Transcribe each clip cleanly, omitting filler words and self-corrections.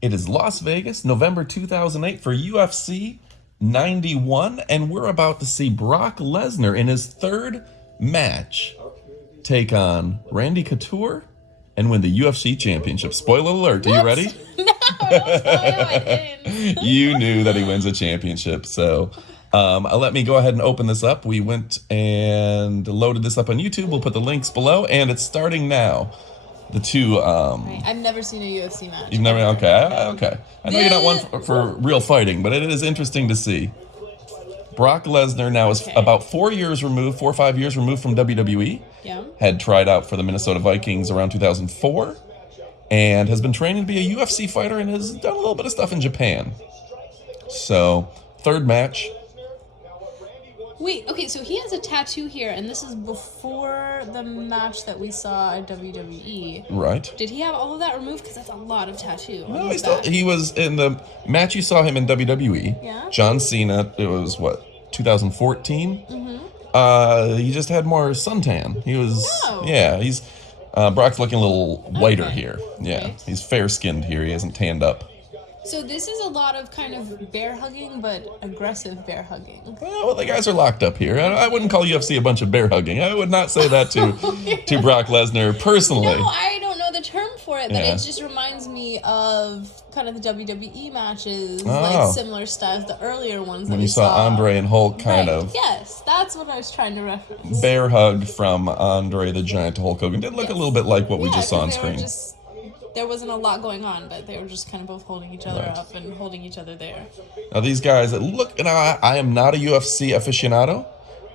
It is Las Vegas, November 2008 for UFC 91, and we're about to see Brock Lesnar in his third match take on Randy Couture and win the UFC championship. Spoiler alert, are you ready? No, don't spoil it. You knew that he wins a championship, so let me go ahead and open this up. We went and loaded this up on YouTube. We'll put the links below, and it's starting now. The two. Right. I've never seen a UFC match. You've never. Okay. I know you're not one for real fighting, but it is interesting to see. Brock Lesnar now is about 4 or 5 years removed from WWE. Yeah. Had tried out for the Minnesota Vikings around 2004, and has been training to be a UFC fighter and has done a little bit of stuff in Japan. So, third match. Wait, okay, so he has a tattoo here, and this is before the match that we saw at WWE. Right. Did he have all of that removed? Because that's a lot of tattoo. No, he was in the match you saw him in WWE. Yeah. John Cena, it was what, 2014? Mm-hmm. He just had more suntan. He was, Oh. yeah, he's, Brock's looking a little whiter here. Yeah, Right. he's fair-skinned here. He hasn't tanned up. So this is a lot of kind of bear hugging, but aggressive bear hugging. Well, the guys are locked up here. I wouldn't call UFC a bunch of bear hugging. I would not say that to Brock Lesnar personally. No, I don't know the term for it, but Yeah. it just reminds me of kind of the WWE matches, Oh. like similar styles, the earlier ones that When we you saw Andre and Hulk kind Right. of Yes, that's what I was trying to reference. bear hug from Andre the Giant to Hulk Hogan. Did look a little bit like what we just saw on 'cause they were screen. there wasn't a lot going on, but they were just kind of both holding each other Right. up and holding each other there. Now these guys, look, now I am not a UFC aficionado,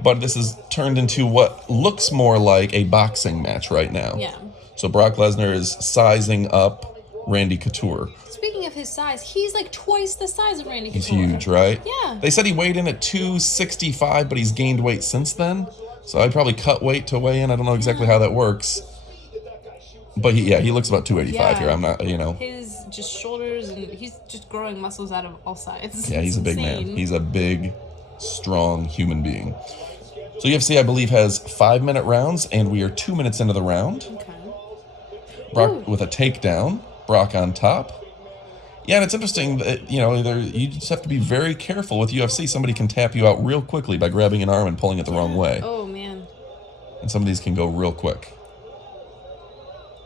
but this is turned into what looks more like a boxing match right now. Yeah. So Brock Lesnar is sizing up Randy Couture. Speaking of his size, he's like twice the size of Randy Couture. He's huge, right? Yeah. They said he weighed in at 265, but he's gained weight since then. So I'd probably cut weight to weigh in. I don't know exactly how that works. But he looks about 285 here. I'm not, His just shoulders, and he's just growing muscles out of all sides. Yeah, he's It's a big man. insane. He's a big, strong human being. So UFC, I believe, has 5-minute rounds, and we are 2 minutes into the round. Okay. Brock with a takedown. Brock on top. Yeah, and it's interesting that, you just have to be very careful with UFC. Somebody can tap you out real quickly by grabbing an arm and pulling it the wrong way. Oh, man. And some of these can go real quick.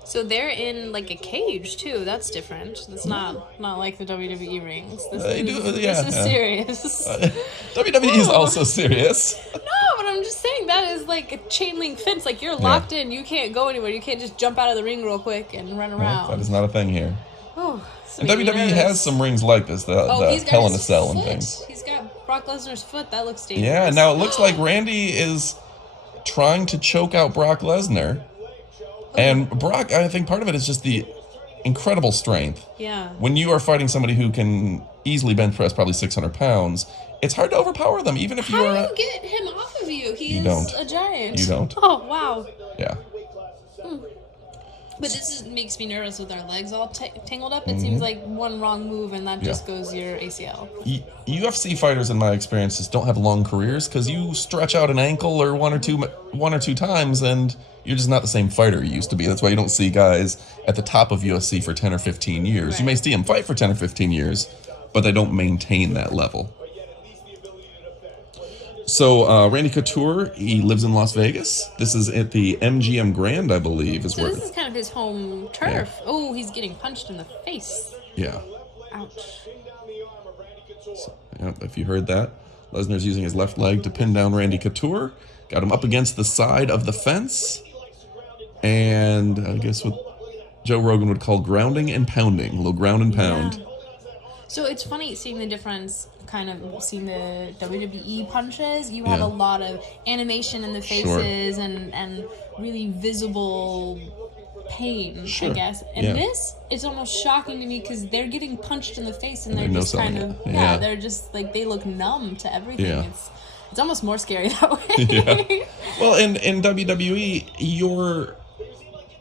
So they're in like a cage too. That's different. That's not like the WWE rings. This is serious. WWE is also serious. No, but I'm just saying that is like a chain link fence. Like you're locked in. You can't go anywhere. You can't just jump out of the ring real quick and run around. That is not a thing here. Oh, And WWE has some rings like this, the Hell in a Cell and foot. things. He's got Brock Lesnar's foot. That looks dangerous. Yeah, now it looks like Randy is trying to choke out Brock Lesnar. And Brock, I think part of it is just the incredible strength. Yeah. When you are fighting somebody who can easily bench press probably 600 pounds, it's hard to overpower them, even if How you're do you get him off of you? He You is don't. a giant. You don't. Oh, wow. Yeah. But makes me nervous with our legs all tangled up. It seems like one wrong move and that just goes your ACL. UFC fighters, in my experience, just don't have long careers because you stretch out an ankle or one or two times and you're just not the same fighter you used to be. That's why you don't see guys at the top of UFC for 10 or 15 years. Right. You may see them fight for 10 or 15 years, but they don't maintain that level. So Randy Couture, he lives in Las Vegas. This is at the MGM Grand, I believe, is So where. this is kind of his home turf. Yeah. Oh, he's getting punched in the face. Yeah. Ouch. So, yeah, if you heard that, Lesnar's using his left leg to pin down Randy Couture. Got him up against the side of the fence. And I guess what Joe Rogan would call grounding and pounding. A little ground and pound. Yeah. So it's funny seeing the difference, kind of seeing the WWE punches. You have a lot of animation in the faces and really visible pain, I guess. And this, it's almost shocking to me because they're getting punched in the face and they're just kind of, they're just like, they look numb to everything. Yeah. It's almost more scary that way. Yeah. Well, in WWE, you're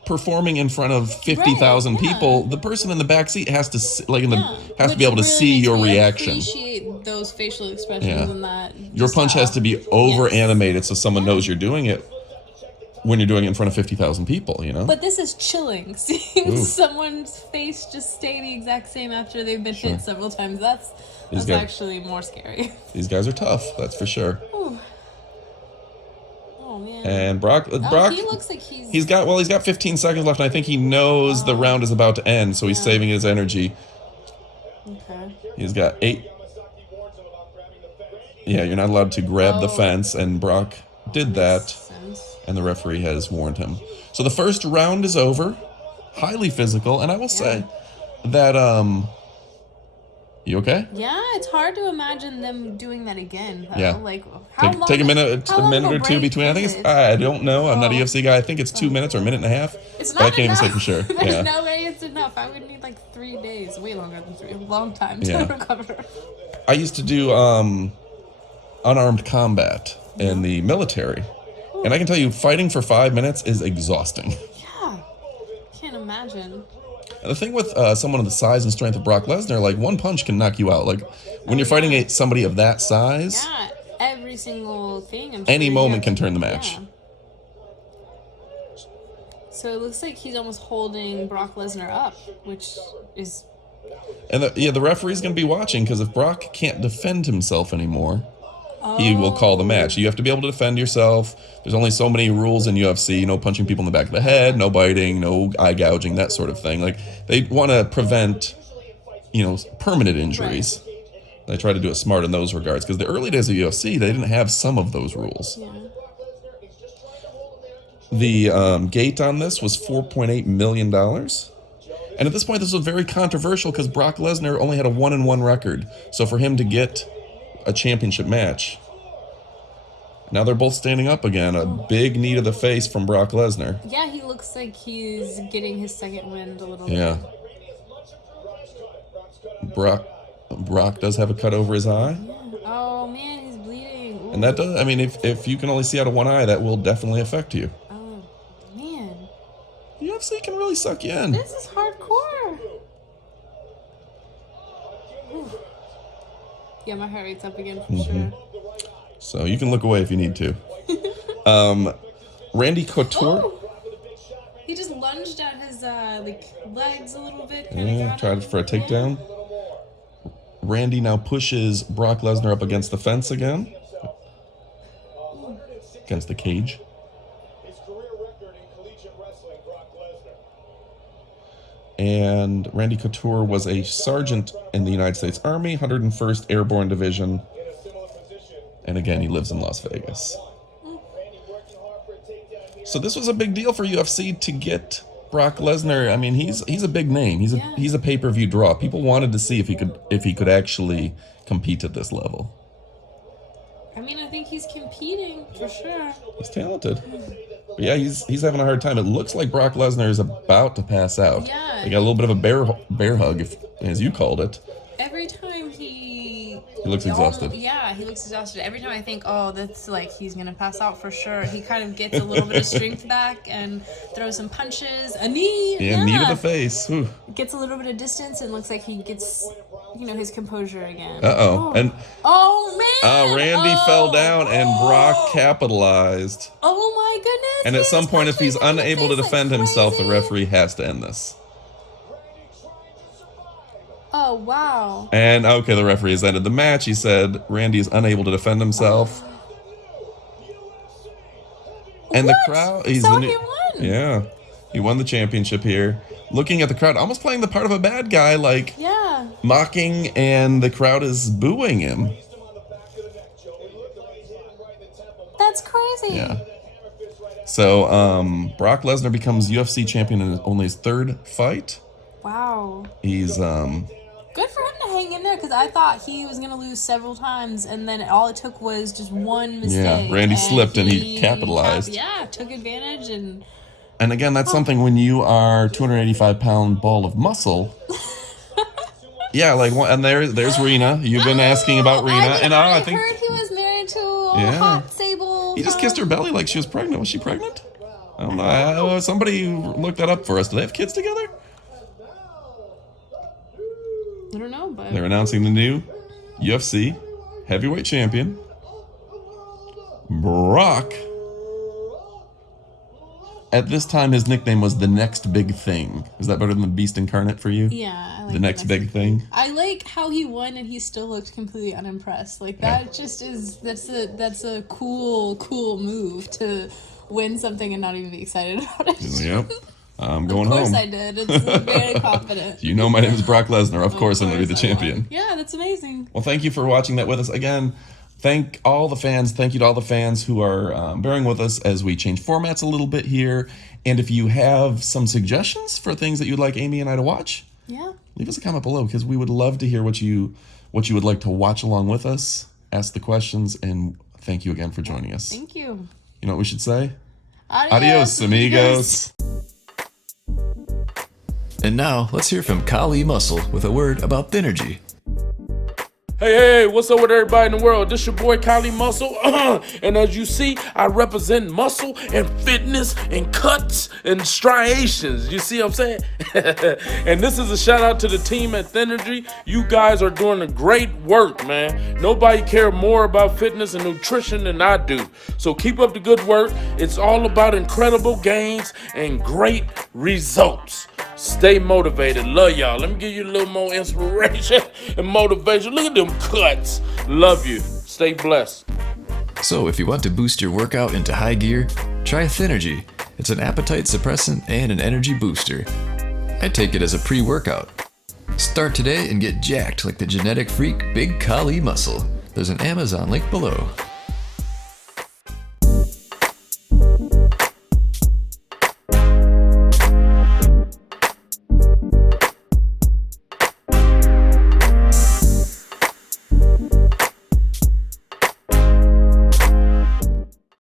performing in front of 50,000 people. The person in the back seat has to has to be able to see your reaction. Appreciate those facial expressions and that. Your punch has to be over animated so someone knows you're doing it. when you're doing it in front of 50,000 people, you know? But this is chilling. Seeing Ooh. someone's face just stay the exact same after they've been hit several times, that's actually more scary. These guys are tough, that's for sure. Ooh. Oh, man. And Brock, he looks like he's got 15 seconds left, and I think he knows the round is about to end, so he's saving his energy. Okay. He's got 8. Yeah, you're not allowed to grab the fence, and Brock did that, and the referee has warned him. So the first round is over, highly physical, and I will say that, you okay? Yeah, it's hard to imagine them doing that again, though. Yeah. Like, how long? Take a minute or two between. I think it's, I don't know, I'm not a UFC guy, I think it's 2 minutes or a minute and a half. It's not I can't enough. even say for sure. There's no way it's enough. I would need like 3 days, way longer than 3, a long time to recover. I used to do unarmed combat in the military, and I can tell you, fighting for 5 minutes is exhausting. Yeah, can't imagine. And the thing with someone of the size and strength of Brock Lesnar, like, one punch can knock you out. Like, when you're fighting somebody of that size, every single thing. Any moment can turn the match. Yeah. So it looks like he's almost holding Brock Lesnar up, which is... And the referee's going to be watching, because if Brock can't defend himself anymore, he will call the match. You have to be able to defend yourself. There's only so many rules in UFC. No punching people in the back of the head, no biting, no eye gouging, that sort of thing. Like, they want to prevent, permanent injuries. Right. They try to do it smart in those regards, because the early days of UFC, they didn't have some of those rules. Yeah. The gate on this was $4.8 million. And at this point, this was very controversial, because Brock Lesnar only had a 1-1 record. So for him to get a championship match, now they're both standing up again. A big knee to the face from Brock Lesnar. Yeah, he looks like he's getting his second wind a little bit. Yeah. Brock does have a cut over his eye. Yeah. Oh man, he's bleeding. Ooh. And that does, I mean, if you can only see out of one eye, that will definitely affect you. Oh man. UFC can really suck you in. This is hardcore. Ooh. Yeah, my heart rate's up again for sure. So you can look away if you need to. Randy Couture. Oh! He just lunged at his legs a little bit. Tried for a takedown. Randy now pushes Brock Lesnar up against the fence again. Against the cage. And Randy Couture was a sergeant in the United States Army, 101st Airborne Division. And again, he lives in Las Vegas. So this was a big deal for UFC to get Brock Lesnar. I mean, he's a big name. He's a pay-per-view draw. People wanted to see if he could actually compete at this level. I mean, I think he's competing for sure. He's talented. But yeah, he's having a hard time. It looks like Brock Lesnar is about to pass out. Yeah. They got a little bit of a bear hug, as you called it. Every time he looks exhausted. He looks exhausted. Every time I think, oh, that's like he's gonna pass out for sure, he kind of gets a little bit of strength back and throws some punches, a knee. Yeah, knee to the face. Whew. Gets a little bit of distance and looks like he gets, his composure again. And man! Randy fell down and Brock capitalized. Oh my goodness! And at some point, if he's unable to defend himself, the referee has to end this. Oh, wow. And, okay, the referee has ended the match. He said Randy is unable to defend himself. And the crowd... He won! Yeah. He won the championship here. Looking at the crowd, almost playing the part of a bad guy, mocking, and the crowd is booing him. That's crazy. Yeah. So, Brock Lesnar becomes UFC champion in only his 3rd fight. Wow. He's, good for him to hang in there, because I thought he was going to lose several times, and then all it took was just one mistake. Yeah, Randy slipped and he capitalized. Took advantage. And again, that's something when you are 285-pound ball of muscle. Yeah, and there's Rena. You've been asking about Rena. I think heard he was married to a hot sable. He just kissed her belly like she was pregnant. Was she pregnant? I don't know. Somebody looked that up for us. Do they have kids together? I don't know, but... They're announcing the new UFC heavyweight champion, Brock At this time, his nickname was the Next Big Thing. Is that better than the Beast Incarnate for you? Yeah, I like the next big thing. I like how he won and he still looked completely unimpressed. Like that just is that's a cool move to win something and not even be excited about it. Yep. I'm going home. Of course home. I did. It's very confident. You know my name is Brock Lesnar. Of course I'm going to be the champion. Yeah, that's amazing. Well, thank you for watching that with us. Again, thank all the fans. Thank you to all the fans who are bearing with us as we change formats a little bit here. And if you have some suggestions for things that you'd like Amy and I to watch, leave us a comment below, because we would love to hear what you would like to watch along with us. Ask the questions, and thank you again for joining us. Thank you. You know what we should say? Adios, amigos. And now, let's hear from Kali Muscle with a word about Thinnergy. Hey, what's up with everybody in the world? This your boy Kylie Muscle, and as you see, I represent muscle and fitness and cuts and striations. You see what I'm saying? And this is a shout out to the team at Thinnergy. You guys are doing a great work, man. Nobody care more about fitness and nutrition than I do. So keep up the good work. It's all about incredible gains and great results. Stay motivated. Love y'all. Let me give you a little more inspiration and motivation. Look at them cuts. Love you. Stay blessed. So if you want to boost your workout into high gear, try Thinnergy. It's an appetite suppressant and an energy booster. I take it as a pre-workout. Start today and get jacked like the genetic freak Big Kali Muscle. There's an Amazon link below.